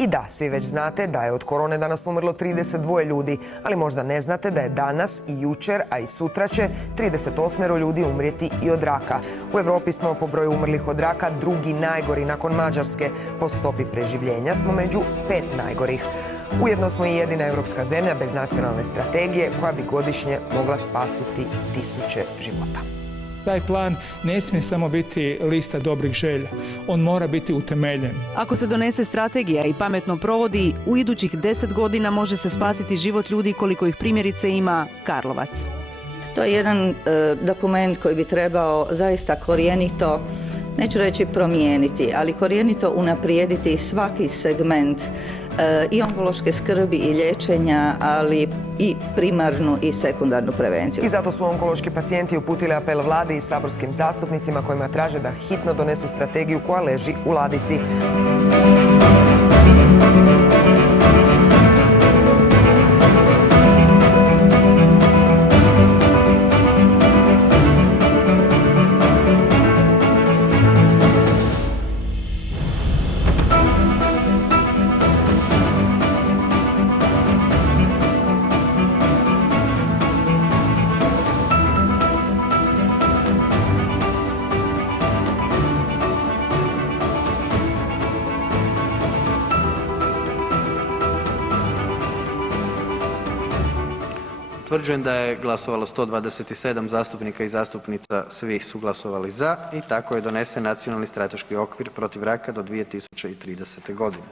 I da, svi već znate da je od korone danas umrlo 32 ljudi, ali možda ne znate da je danas i jučer, a i sutra će 38 ljudi umrijeti i od raka. U Europi smo po broju umrlih od raka drugi najgori nakon Mađarske. Po stopi preživljenja smo među 5 najgorih. Ujedno smo i jedina europska zemlja bez nacionalne strategije koja bi godišnje mogla spasiti tisuće života. Taj plan ne smije samo biti lista dobrih želja, on mora biti utemeljen. Ako se donese strategija i pametno provodi, u idućih 10 godina može se spasiti život ljudi koliko ih primjerice ima Karlovac. To je jedan dokument koji bi trebao zaista korijenito, neću reći promijeniti, ali korijenito unaprijediti svaki segment i onkološke skrbi i liječenja, ali i primarnu i sekundarnu prevenciju. I zato su onkološki pacijenti uputili apel vladi i saborskim zastupnicima kojima traže da hitno donesu strategiju koja leži u ladici. Utvrđujem da je glasovalo 127 zastupnika i zastupnica, svi su glasovali za i tako je donesen Nacionalni strateški okvir protiv raka do 2030. godine.